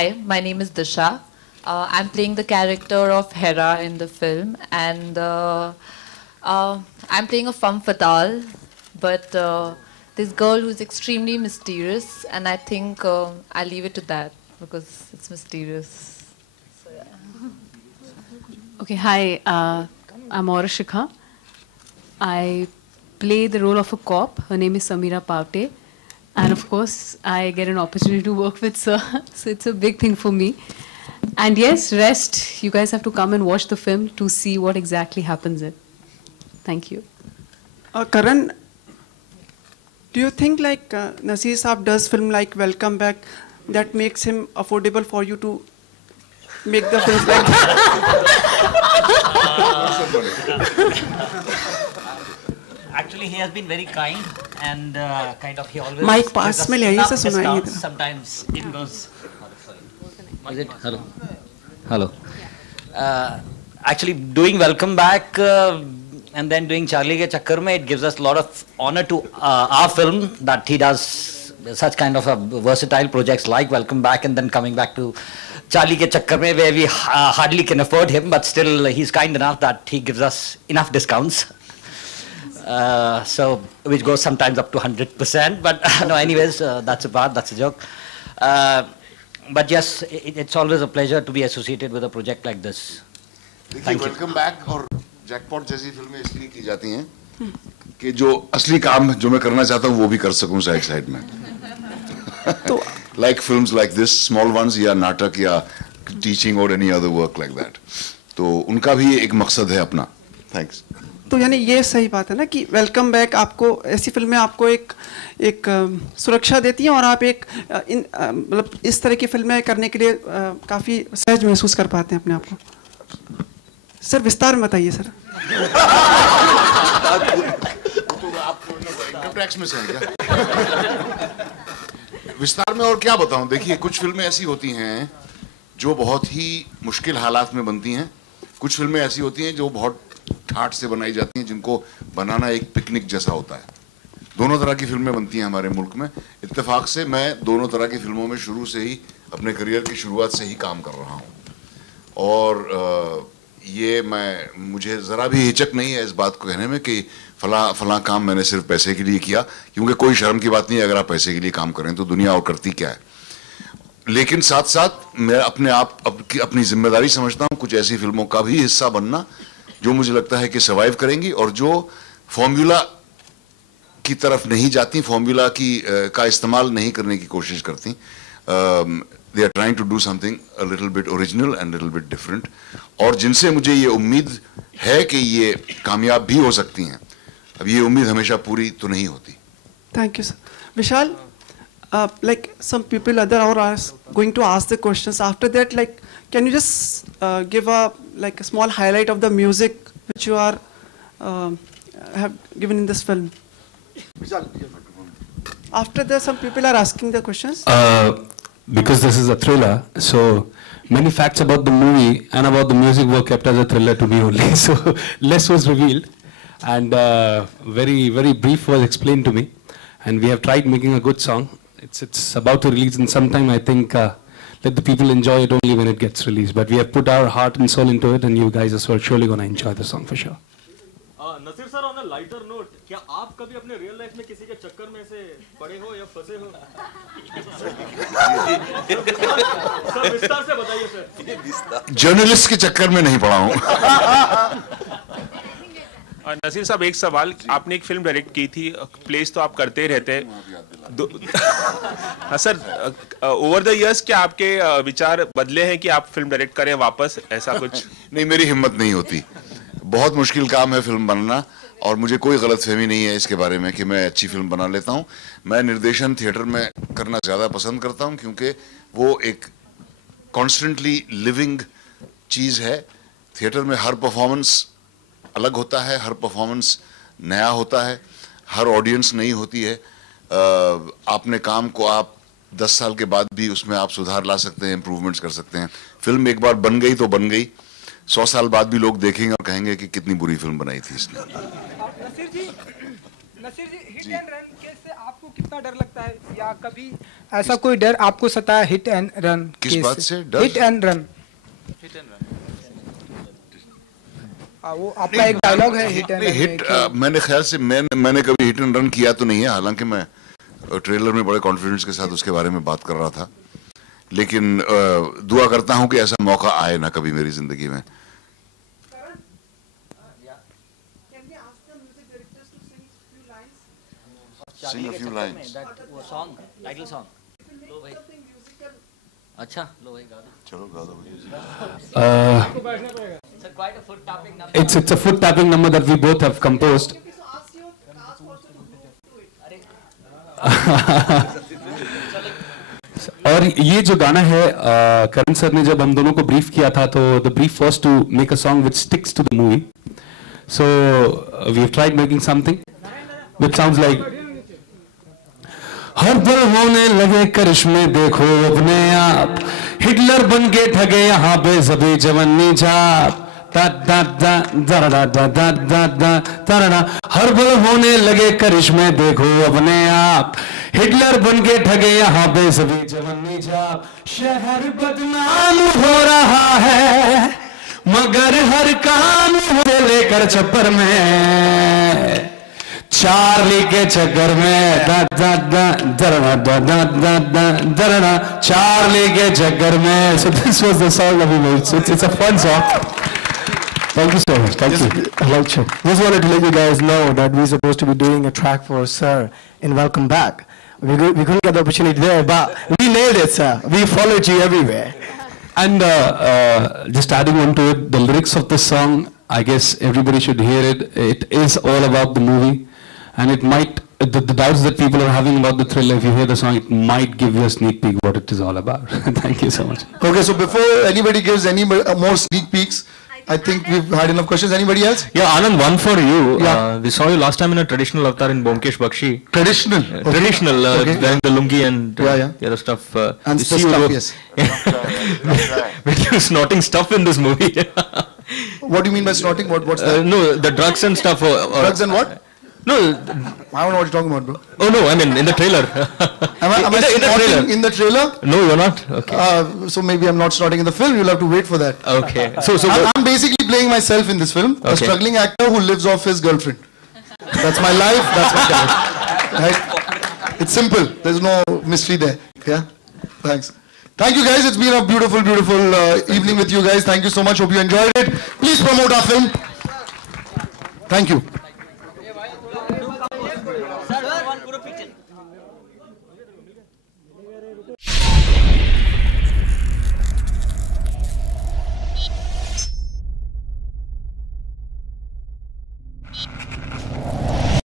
Hi, my name is Disha. I'm playing the character of Hera in the film, and I'm playing a femme fatale, but this girl who's extremely mysterious, and I think I'll leave it to that because it's mysterious. So, yeah. Okay, hi, I'm Aurashika. I play the role of a cop. Her name is Samira Pavte. And of course, I get an opportunity to work with Sir, so it's a big thing for me. And yes, rest, you guys have to come and watch the film to see what exactly happens in. Thank you. Karan, do you think like Naseer Saab does film like Welcome Back that makes him affordable for you to make the films like Actually, he has been very kind and kind of he always. Mic pass में ले आइए sir सुनाइए discounts. Sometimes it goes. Is it? Hello. Hello. Actually, doing Welcome Back and then doing Charlie Ke Chakkar Mein, it gives us a lot of honor to our film that he does such kind of a versatile projects like Welcome Back and then coming back to Charlie Ke Chakkar Mein, where we hardly can afford him, but still he's kind enough that he gives us enough discounts. So which goes sometimes up to 100%, but no, anyways, that's a joke. But yes, it's always a pleasure to be associated with a project like this. देखिए, welcome back और jackpot जैसी फिल्में इसलिए की जाती हैं कि जो असली काम जो मैं करना चाहता हूँ वो भी कर सकूँ साइड में. Like films like this, small ones या नाटक या teaching or any other work like that. तो उनका भी एक मकसद है अपना. Thanks. तो यानी ये सही बात है ना कि वेलकम बैक आपको ऐसी फिल्में आपको एक सुरक्षा देती हैं और आप एक मतलब इस तरह की फिल्में करने के लिए काफ़ी सहज महसूस कर पाते हैं अपने आप को. सर विस्तार में बताइए सर. इनकम टैक्स में से है क्या? विस्तार में और क्या बताऊं. देखिए, कुछ फिल्में ऐसी होती हैं जो बहुत ही मुश्किल हालात में बनती हैं. कुछ फिल्में ऐसी होती हैं जो बहुत ठाठ से बनाई जाती हैं, जिनको बनाना एक पिकनिक जैसा होता है. दोनों तरह की फिल्में बनती हैं हमारे मुल्क में. इत्तेफाक से मैं दोनों तरह की फिल्मों में शुरू से ही अपने करियर की शुरुआत से ही काम कर रहा हूँ. और ये मुझे ज़रा भी हिचक नहीं है इस बात को कहने में कि फला काम मैंने सिर्फ पैसे के लिए किया, क्योंकि कोई शर्म की बात नहीं है अगर आप पैसे के लिए काम करें तो दुनिया और करती क्या है. लेकिन साथ साथ मैं अपनी जिम्मेदारी समझता हूँ कुछ ऐसी फिल्मों का भी हिस्सा बनना जो मुझे लगता है कि सर्वाइव करेंगी और जो फॉर्मूला की तरफ नहीं जाती, फॉर्मूला का इस्तेमाल नहीं करने की कोशिश करती. They are trying to do something a little bit original and little bit different, और जिनसे मुझे ये उम्मीद है कि ये कामयाब भी हो सकती हैं. अब ये उम्मीद हमेशा पूरी तो नहीं होती. Thank you sir. Vishal, like some people other are going to ask the questions after that, like can you just give a small highlight of the music which you are have given in this film? After that, some people are asking the questions. Because this is a thriller, so many facts about the movie and about the music were kept as a thriller to me only. So less was revealed, and very brief was explained to me. And we have tried making a good song. It's about to release in some time. I think let the people enjoy it only when it gets released. But we have put our heart and soul into it, and you guys are surely going to enjoy the song for sure. Naseer sir, on a lighter note, क्या आप कभी अपने real life में किसी के चक्कर में से पड़े हो या फंसे हो? सर विस्तार से बताइए सर. जर्नलिस्ट के चक्कर में नहीं पड़ा हूँ. नसीर साहब, एक सवाल. आपने एक फिल्म डायरेक्ट की थी, प्लेस तो आप करते ही रहते हैं. सर, ओवर द इयर्स क्या आपके विचार बदले हैं कि आप फिल्म डायरेक्ट करें वापस, ऐसा कुछ? नहीं, मेरी हिम्मत नहीं होती. बहुत मुश्किल काम है फिल्म बनाना, और मुझे कोई गलतफहमी नहीं है इसके बारे में कि मैं अच्छी फिल्म बना लेता हूँ. मैं निर्देशन थिएटर में करना ज़्यादा पसंद करता हूँ, क्योंकि वो एक कॉन्स्टेंटली लिविंग चीज़ है. थिएटर में हर परफॉर्मेंस अलग होता है, हर परफॉर्मेंस नया होता है, हर ऑडियंस नई होती है. आपने काम को आप 10 साल के बाद भी उसमें आप सुधार ला सकते हैं, इम्प्रूवमेंट्स कर सकते हैं. फिल्म एक बार बन गई तो बन गई. 100 साल बाद भी लोग देखेंगे और कहेंगे कि कितनी बुरी फिल्म बनाई थी इसने. नसीर जी, नसीर जी, हिट एंड रन केस से आपको कितना डर लगता है, या कभी ऐसा कोई डर आपको सताया हिट एंड रन किस बात से डर? Hit and run. वो आपका एक डायलॉग है हिट एंड रन। मैंने ख्याल से मैंने कभी हिट एंड रन किया तो नहीं है, हालांकि मैं ट्रेलर में बड़े कॉन्फिडेंस के साथ उसके बारे में बात कर रहा था, लेकिन दुआ करता हूं कि ऐसा मौका आए ना कभी मेरी जिंदगी में। Sing a few lines. वो song, title song. लो भाई। अच्छा, लो भाई गा दो। चलो गा दो। It's quite a foot tapping number. It's a foot tapping number that we both have composed. और ये जो गाना है करण सर ने जब हम दोनों को ब्रीफ किया था, तो the brief was to make a song which sticks to the movie, so we have tried making something which sounds like हर पल होने लगे करिश्मे देखो अपने आप, हिटलर बन के ठगे यहाँ पे सभी जवानी जाप, हर पल होने लगे करिश्मे देखो अपने आप, हिटलर बन के ठगे यहाँ पे सभी जवानी जाप, शहर बदनाम हो रहा है मगर हर काम मुझे लेकर छप्पर में, चार्ली के चक्कर में चार्ली के चक्कर में. So this was the song that we made. So it's a fun song. Thank you so much. Thank you. Just wanted to let you guys know that we're supposed to be doing a track for Sir in Welcome Back. We couldn't get the opportunity there, but we nailed it, sir. We followed you everywhere. And just adding on to it, the lyrics of this song, I guess everybody should hear it. It is all about the movie. And it might, the doubts that people are having about the thriller, if you hear the song, it might give you a sneak peek what it is all about. Thank you so much. Okay, so before anybody gives any more sneak peeks, I think we've had enough questions. Anybody else? Yeah, Anand, one for you. Yeah. We saw you last time in a traditional avatar in Bomkesh Bakshi. Traditional? Traditional, Okay. wearing the lungi and Yeah. the other stuff. And we the see you stuff, wrote- yes. With you snorting stuff in this movie. What do you mean by snorting? What's that? No, the drugs and stuff. Drugs and what? No. I don't know what you're talking about, bro. Oh no, I mean in the trailer. Am I in the snorting trailer. in the trailer? No, you're not. Okay. So maybe I'm not snorting in the film. You'll have to wait for that. Okay. So I'm basically playing myself in this film, a Okay. struggling actor who lives off his girlfriend. That's my life. That's my character. Right? It's simple. There's no mystery there. Yeah. Thanks. Thank you guys. It's been a beautiful, beautiful evening with you guys. Thank you so much. Hope you enjoyed it. Please promote our film. Thank you.